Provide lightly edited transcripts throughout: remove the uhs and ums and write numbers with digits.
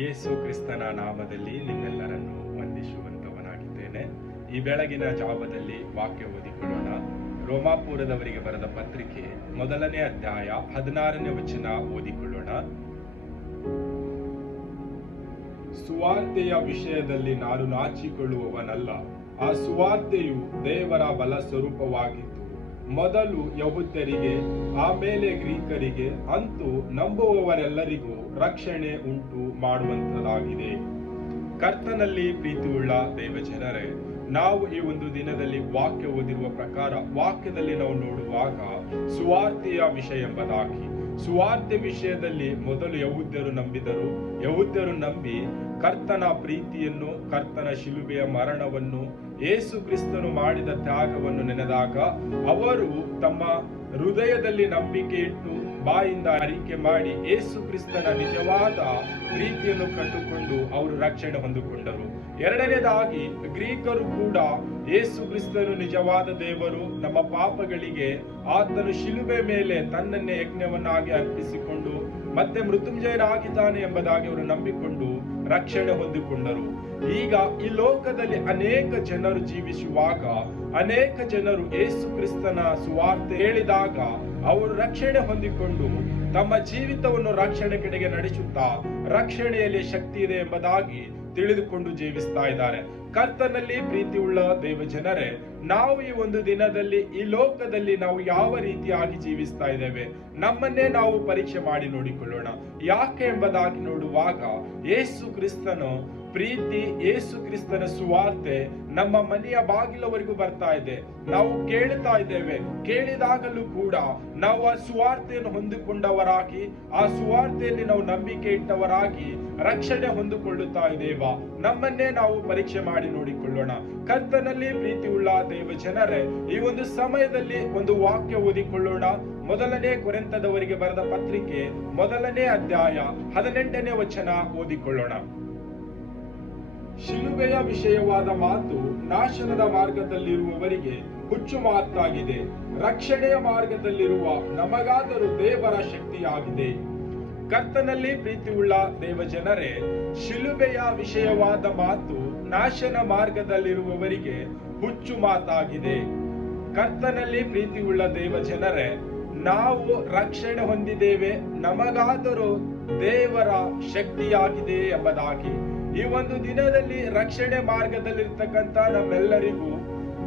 ಯೇಸು ಕ್ರಿಸ್ತನ ನಾಮದಲ್ಲಿ ನಿಮ್ಮೆಲ್ಲರನ್ನು ವಂದಿಸುವಂತವನಾಗಿದ್ದೇನೆ. ಈ ಬೆಳಗಿನ ಜಾವದಲ್ಲಿ ವಾಕ್ಯ ಓದಿಕೊಳ್ಳೋಣ. ರೋಮಾಪುರದವರಿಗೆ ಬರೆದ ಪತ್ರಿಕೆ 1ನೇ ಅಧ್ಯಾಯ 16ನೇ ವಚನ ಓದಿಕೊಳ್ಳೋಣ. ಸುವಾರ್ತೆಯ ವಿಷಯದಲ್ಲಿ ನಾನು ನಾಚಿಕೊಳ್ಳುವವನಲ್ಲ. ಆ ಸುವಾರ್ತೆಯು ದೇವರ ಬಲ ಸ್ವರೂಪವಾಗಿದ್ದು ಮೊದಲು ಯಹೂದ್ಯರಿಗೆ ಆಮೇಲೆ ಗ್ರೀಕರಿಗೆ ಅಂತೂ ನಂಬುವವರೆಲ್ಲರಿಗೂ ರಕ್ಷಣೆ ಉಂಟು ಮಾಡುವಂತದಾಗಿದೆ. ಕರ್ತನಲ್ಲಿ ಪ್ರೀತಿಯುಳ್ಳ ದೈವಜನರೇ, ನಾವು ಈ ಒಂದು ದಿನದಲ್ಲಿ ವಾಕ್ಯ ಓದಿರುವ ಪ್ರಕಾರ ವಾಕ್ಯದಲ್ಲಿ ನಾವು ನೋಡುವಾಗ ಸುವಾರ್ತೆಯ ವಿಷಯ ಎಂಬುದಾಗಿ, ಸುವಾರ್ತೆ ವಿಷಯದಲ್ಲಿ ಮೊದಲು ಯಹೂದ್ಯರು ನಂಬಿದರು. ಯಹೂದ್ಯರು ನಂಬಿ ಕರ್ತನ ಪ್ರೀತಿಯನ್ನು, ಕರ್ತನ ಶಿಲುಬೆಯ ಮರಣವನ್ನು, ಯೇಸು ಕ್ರಿಸ್ತನು ಮಾಡಿದ ತ್ಯಾಗವನ್ನು ನೆನೆದಾಗ ಅವರು ತಮ್ಮ ಹೃದಯದಲ್ಲಿ ನಂಬಿಕೆ ಇಟ್ಟು ಬಾಯಿಂದ ಅರಿಕೆ ಮಾಡಿ ಯೇಸು ಕ್ರಿಸ್ತನ ನಿಜವಾದ ಪ್ರೀತಿಯನ್ನು ಕಂಡುಕೊಂಡು ಅವರು ರಕ್ಷಣೆ ಹೊಂದಿಕೊಂಡರು. ಎರಡನೇದಾಗಿ ಗ್ರೀಕರು ಕೂಡ ಯೇಸು ಕ್ರಿಸ್ತನು ನಿಜವಾದ ದೇವರು, ನಮ್ಮ ಪಾಪಗಳಿಗೆ ಆತನು ಶಿಲುಬೆ ಮೇಲೆ ತನ್ನನ್ನೇ ಯಜ್ಞವನ್ನಾಗಿ ಅರ್ಪಿಸಿಕೊಂಡು ಮತ್ತೆ ಮೃತ್ಯುಂಜಯನಾಗಿದ್ದಾನೆ ಎಂಬುದಾಗಿ ಅವರು ನಂಬಿಕೊಂಡು ರಕ್ಷಣೆ ಹೊಂದಿಕೊಂಡರು. ಈಗ ಈ ಲೋಕದಲ್ಲಿ ಅನೇಕ ಜನರು ಜೀವಿಸುವಾಗ ಅನೇಕ ಜನರು ಯೇಸು ಕ್ರಿಸ್ತನ ಸುವಾರ್ತೆ ಹೇಳಿದಾಗ ಅವರು ರಕ್ಷಣೆ ಹೊಂದಿಕೊಂಡು ತಮ್ಮ ಜೀವಿತವನ್ನು ರಕ್ಷಣೆ ಕಡೆಗೆ ನಡೆಸುತ್ತಾ ರಕ್ಷಣೆಯಲ್ಲಿ ಶಕ್ತಿ ಇದೆ ಎಂಬುದಾಗಿ ತಿಳಿದುಕೊಂಡು ಜೀವಿಸ್ತಾ ಇದ್ದಾರೆ. ಕರ್ತನಲ್ಲಿ ಪ್ರೀತಿಯುಳ್ಳ ದೇವ ಜನರೇ, ನಾವು ಈ ಒಂದು ದಿನದಲ್ಲಿ ಈ ಲೋಕದಲ್ಲಿ ನಾವು ಯಾವ ರೀತಿಯಾಗಿ ಜೀವಿಸ್ತಾ ಇದ್ದೇವೆ, ನಮ್ಮನ್ನೇ ನಾವು ಪರೀಕ್ಷೆ ಮಾಡಿ ನೋಡಿಕೊಳ್ಳೋಣ. ಯಾಕೆ ಎಂಬುದಾಗಿ ನೋಡುವಾಗ ಯೇಸು ಕ್ರಿಸ್ತನು ಪ್ರೀತಿ, ಯೇಸು ಕ್ರಿಸ್ತನ ಸುವಾರ್ತೆ ನಮ್ಮ ಮನೆಯ ಬಾಗಿಲವರೆಗೂ ಬರ್ತಾ ಇದೆ. ನಾವು ಕೇಳ್ತಾ ಇದ್ದೇವೆ, ಕೇಳಿದಾಗಲೂ ಕೂಡ ನಾವು ಆ ಸುವಾರ್ತೆಯನ್ನು ಹೊಂದಿಕೊಂಡವರಾಗಿ, ಆ ಸುವಾರ್ತೆಯಲ್ಲಿ ನಾವು ನಂಬಿಕೆ ಇಟ್ಟವರಾಗಿ ರಕ್ಷಣೆ ಹೊಂದಿಕೊಳ್ಳುತ್ತಾ ಇದ್ದೇವಾ? ನಮ್ಮನ್ನೇ ನಾವು ಪರೀಕ್ಷೆ ಮಾಡಿ ನೋಡಿಕೊಳ್ಳೋಣ. ಕರ್ತನಲ್ಲಿ ಪ್ರೀತಿಯುಳ್ಳ ದೇವ ಜನರೇ, ಈ ಒಂದು ಸಮಯದಲ್ಲಿ ಒಂದು ವಾಕ್ಯ ಓದಿಕೊಳ್ಳೋಣ. 1ನೇ ಕೊರಿಂಥದವರಿಗೆ ಬರೆದ ಪತ್ರಿಕೆ 1ನೇ ಅಧ್ಯಾಯ 18ನೇ ವಚನ ಓದಿಕೊಳ್ಳೋಣ. ಶಿಲುಬೆಯ ವಿಷಯವಾದ ಮಾತು ನಾಶನದ ಮಾರ್ಗದಲ್ಲಿರುವವರಿಗೆ ಹುಚ್ಚು ಮಾತಾಗಿದೆ, ರಕ್ಷಣೆಯ ಮಾರ್ಗದಲ್ಲಿರುವ ನಮಗಾದರೂ ದೇವರ ಶಕ್ತಿಯಾಗಿದೆ. ಕರ್ತನಲ್ಲಿ ಪ್ರೀತಿಯುಳ್ಳ ದೇವ ಜನರೇ, ಶಿಲುಬೆಯ ವಿಷಯವಾದ ಮಾತು ನಾಶನ ಮಾರ್ಗದಲ್ಲಿರುವವರಿಗೆ ಹುಚ್ಚು ಮಾತಾಗಿದೆ. ಕರ್ತನಲ್ಲಿ ಪ್ರೀತಿಯುಳ್ಳ ದೇವ ಜನರೇ, ನಾವು ರಕ್ಷಣೆ ಹೊಂದಿದ್ದೇವೆ, ನಮಗಾದರೂ ದೇವರ ಶಕ್ತಿಯಾಗಿದೆ ಎಂಬುದಾಗಿ. ಈ ಒಂದು ದಿನದಲ್ಲಿ ರಕ್ಷಣೆ ಮಾರ್ಗದಲ್ಲಿರ್ತಕ್ಕಂಥ ನಮ್ಮೆಲ್ಲರಿಗೂ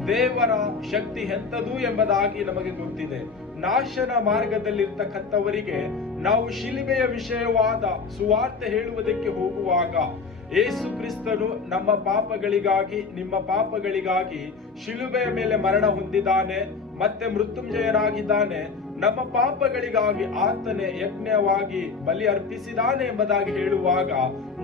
ದೇವರ ಶಕ್ತಿ ಎಂಥದು ಎಂಬುದಾಗಿ ನಮಗೆ ಗೊತ್ತಿದೆ. ನಾಶನ ಮಾರ್ಗದಲ್ಲಿರ್ತಕ್ಕಂಥವರಿಗೆ ನಾವು ಶಿಲುಬೆಯ ವಿಷಯವಾದ ಸುವಾರ್ತೆ ಹೇಳುವುದಕ್ಕೆ ಹೋಗುವಾಗ ಯೇಸು ಕ್ರಿಸ್ತನು ನಮ್ಮ ಪಾಪಗಳಿಗಾಗಿ, ನಿಮ್ಮ ಪಾಪಗಳಿಗಾಗಿ ಶಿಲುಬೆಯ ಮೇಲೆ ಮರಣ ಹೊಂದಿದ್ದಾನೆ, ಮತ್ತೆ ಮೃತ್ಯುಂಜಯನಾಗಿದ್ದಾನೆ, ನಮ್ಮ ಪಾಪಗಳಿಗಾಗಿ ಆತನೇ ಯಜ್ಞವಾಗಿ ಬಲಿ ಅರ್ಪಿಸಿದಾನೆ ಎಂಬುದಾಗಿ ಹೇಳುವಾಗ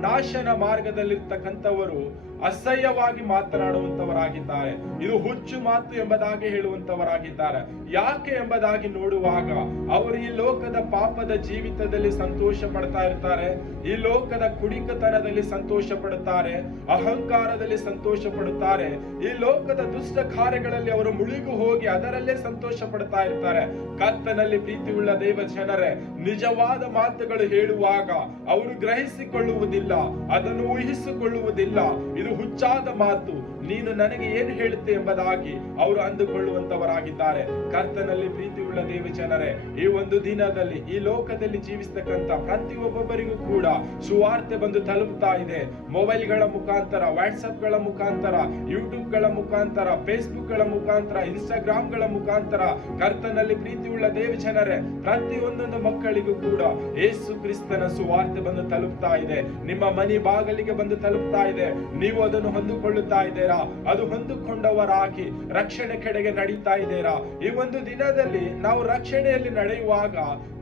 ನಾಶನ ಮಾರ್ಗದಲ್ಲಿರ್ತಕ್ಕಂಥವರು ಅಸಹ್ಯವಾಗಿ ಮಾತನಾಡುವಂತವರಾಗಿದ್ದಾರೆ. ಇದು ಹುಚ್ಚು ಮಾತು ಎಂಬುದಾಗಿ ಹೇಳುವಂತವರಾಗಿದ್ದಾರೆ. ಯಾಕೆ ಎಂಬುದಾಗಿ ನೋಡುವಾಗ ಅವರು ಈ ಲೋಕದ ಪಾಪದ ಜೀವಿತದಲ್ಲಿ ಸಂತೋಷ ಪಡ್ತಾ ಇರ್ತಾರೆ, ಈ ಲೋಕದ ಕುಡಿಕತನದಲ್ಲಿ ಸಂತೋಷ ಪಡುತ್ತಾರೆ, ಅಹಂಕಾರದಲ್ಲಿ ಸಂತೋಷ ಪಡುತ್ತಾರೆ, ಈ ಲೋಕದ ದುಷ್ಟ ಕಾರ್ಯಗಳಲ್ಲಿ ಅವರು ಮುಳುಗು ಹೋಗಿ ಅದರಲ್ಲೇ ಸಂತೋಷ ಪಡ್ತಾ ಇರ್ತಾರೆ. ಕರ್ತನಲ್ಲಿ ಪ್ರೀತಿಯುಳ್ಳ ದೇವ ಜನರೇ, ನಿಜವಾದ ಮಾತುಗಳು ಹೇಳುವಾಗ ಅವರು ಗ್ರಹಿಸಿಕೊಳ್ಳುವುದಿಲ್ಲ, ಅದನ್ನು ಊಹಿಸಿಕೊಳ್ಳುವುದಿಲ್ಲ. ಇದು ಹುಚ್ಚಾದ ಮಾತು, ನೀನು ನನಗೆ ಏನು ಹೇಳುತ್ತೆ ಎಂಬುದಾಗಿ ಅವರು ಅಂದುಕೊಳ್ಳುವಂತವರಾಗಿದ್ದಾರೆ. ಕರ್ತನಲ್ಲಿ ಪ್ರೀತಿಯುಳ್ಳ ದೇವ ಜನರೇ, ಈ ಒಂದು ದಿನದಲ್ಲಿ ಈ ಲೋಕದಲ್ಲಿ ಜೀವಿಸ್ತಕ್ಕಂಥ ಪ್ರತಿಯೊಬ್ಬೊಬ್ಬರಿಗೂ ಕೂಡ ಸುವಾರ್ತೆ ಬಂದು ತಲುಪ್ತಾ ಇದೆ. ಮೊಬೈಲ್ಗಳ ಮುಖಾಂತರ, ವಾಟ್ಸ್ಆಪ್ ಗಳ ಮುಖಾಂತರ, ಯೂಟ್ಯೂಬ್ ಗಳ ಮುಖಾಂತರ, ಫೇಸ್ಬುಕ್ ಗಳ ಮುಖಾಂತರ, ಇನ್ಸ್ಟಾಗ್ರಾಮ್ ಗಳ ಮುಖಾಂತರ ಕರ್ತನಲ್ಲಿ ಪ್ರೀತಿಯುಳ್ಳ ದೇವ ಜನರೇ, ಪ್ರತಿಯೊಂದೊಂದು ಮಕ್ಕಳಿಗೂ ಕೂಡ ಯೇಸು ಕ್ರಿಸ್ತನ ಸುವಾರ್ತೆ ಬಂದು ತಲುಪ್ತಾ ಇದೆ. ನಿಮ್ಮ ಮನೆ ಬಾಗಿಲಿಗೆ ಬಂದು ತಲುಪ್ತಾ ಇದೆ. ನೀವು ಅದನ್ನು ಹೊಂದಿಕೊಳ್ಳುತ್ತಾ ಇದ್ದೀರಾ? ಅದು ಹೊಂದಿಕೊಂಡವರಾಗಿ ರಕ್ಷಣೆ ಕಡೆಗೆ ನಡೀತಾ ಇದ್ದೀರಾ? ಈ ಒಂದು ದಿನದಲ್ಲಿ ನಾವು ರಕ್ಷಣೆಯಲ್ಲಿ ನಡೆಯುವಾಗ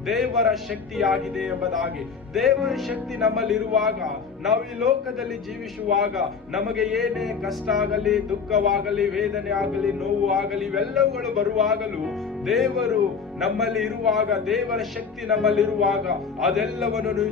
ದೇವರ ಶಕ್ತಿಯಾಗಿದೆ ಎಂಬುದಾಗಿ, ದೇವರ ಶಕ್ತಿ ನಮ್ಮಲ್ಲಿರುವಾಗ, ನಾವು ಈ ಲೋಕದಲ್ಲಿ ಜೀವಿಸುವಾಗ ನಮಗೆ ಏನೇ ಕಷ್ಟ ಆಗಲಿ, ದುಃಖವಾಗಲಿ, ವೇದನೆ ಆಗಲಿ, ನೋವು ಆಗಲಿ, ಇವೆಲ್ಲವುಗಳು ಬರುವಾಗಲೂ ದೇವರು ನಮ್ಮಲ್ಲಿ ಇರುವಾಗ, ದೇವರ ಶಕ್ತಿ ನಮ್ಮಲ್ಲಿರುವಾಗ ಅದೆಲ್ಲವನ್ನು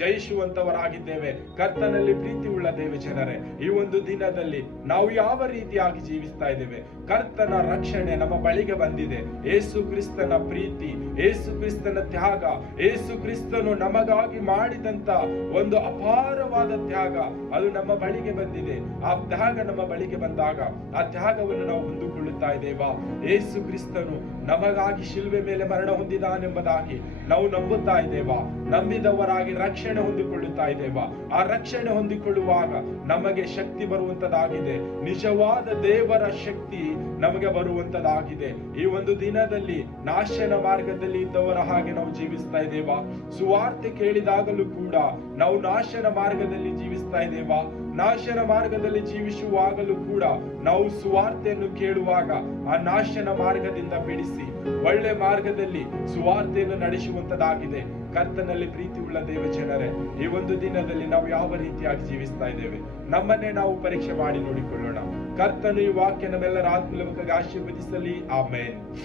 ಜಯಿಸುವಂತವರಾಗಿದ್ದೇವೆ. ಕರ್ತನಲ್ಲಿ ಪ್ರೀತಿಯುಳ್ಳ ದೇವ ಜನರೇ, ಈ ಒಂದು ದಿನದಲ್ಲಿ ನಾವು ಯಾವ ರೀತಿಯಾಗಿ ಜೀವಿಸ್ತಾ ಇದ್ದೇವೆ? ಕರ್ತನ ರಕ್ಷಣೆ ನಮ್ಮ ಬಳಿಗೆ ಬಂದಿದೆ. ಯೇಸು ಕ್ರಿಸ್ತನ ಪ್ರೀತಿ, ಯೇಸು ಕ್ರಿಸ್ತನ ತ್ಯಾಗ, ಯೇಸು ಕ್ರಿಸ್ತನು ನಮಗಾಗಿ ಮಾಡಿದಂತ ಒಂದು ಅಪಾರವಾದ ತ್ಯಾಗ ಅದು ನಮ್ಮ ಬಳಿಗೆ ಬಂದಿದೆ. ಆ ತ್ಯಾಗ ನಮ್ಮ ಬಳಿಗೆ ಬಂದಾಗ ಆ ತ್ಯಾಗವನ್ನು ನಾವು ಹೊಂದಿಕೊಳ್ಳುತ್ತಾ ಇದ್ದೇವಾ? ಯೇಸು ಕ್ರಿಸ್ತನು ನಮಗಾಗಿ ಶಿಲುಬೆ ಮೇಲೆ ಮರಣ ಹೊಂದಿದಾನೆಂಬುದಾಗಿ ನಾವು ನಂಬುತ್ತಾ ಇದ್ದೇವಾ? ನಂಬಿದವರಾಗಿ ರಕ್ಷಣೆ ಹೊಂದಿಕೊಳ್ಳುತ್ತಾ ಇದ್ದೇವಾ? ಆ ರಕ್ಷಣೆ ಹೊಂದಿಕೊಳ್ಳುವಾಗ ನಮಗೆ ಶಕ್ತಿ ಬರುವಂತದಾಗಿದೆ. ನಿಜವಾದ ದೇವರ ಶಕ್ತಿ ನಮಗೆ ಬರುವಂತದಾಗಿದೆ. ಈ ಒಂದು ದಿನದಲ್ಲಿ ನಾಶನ ಮಾರ್ಗದಲ್ಲಿ ಇದ್ದವರ ಹಾಗೆ ನಾವು ಜೀವಿಸ್ತಾ ಇದ್ದೇವಾ? ಸುವಾರ್ತೆ ಕೇಳಿದಾಗಲೂ ಕೂಡ ನಾವು ನಾಶನ ಮಾರ್ಗದಲ್ಲಿ ಜೀವಿಸ್ತಾ ಇದ್ದೇವಾ? ನಾಶನ ಮಾರ್ಗದಲ್ಲಿ ಜೀವಿಸುವಾಗಲೂ ಕೂಡ ನಾವು ಸುವಾರ್ತೆಯನ್ನು ಕೇಳುವಾಗ ಆ ನಾಶನ ಮಾರ್ಗದಿಂದ ಬಿಡಿಸಿ ಒಳ್ಳೆ ಮಾರ್ಗದಲ್ಲಿ ಸುವಾರ್ತೆಯನ್ನು ನಡೆಸುವಂತದಾಗಿದೆ. ಕರ್ತನಲ್ಲಿ ಪ್ರೀತಿ ಉಳ್ಳ ದೇವ ಜನರೇ, ಈ ಒಂದು ದಿನದಲ್ಲಿ ನಾವು ಯಾವ ರೀತಿಯಾಗಿ ಜೀವಿಸ್ತಾ ಇದ್ದೇವೆ? ನಮ್ಮನ್ನೇ ನಾವು ಪರೀಕ್ಷೆ ಮಾಡಿ ನೋಡಿಕೊಳ್ಳೋಣ. ಕರ್ತನು ಈ ವಾಕ್ಯ ನಮ್ಮೆಲ್ಲರ ಆತ್ಮಲೋಕಕ್ಕೆ ಆಶೀರ್ವದಿಸಲಿ. ಆಮೇನ್.